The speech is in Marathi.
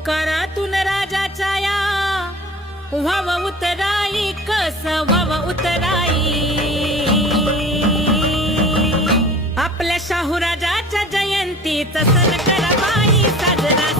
होकारातून राजाच्या या व्हाव उतराई, कस व्हाव उतराई. आपल्या शाहू राजाच्या जयंतीचा सण करा बाई साजरा.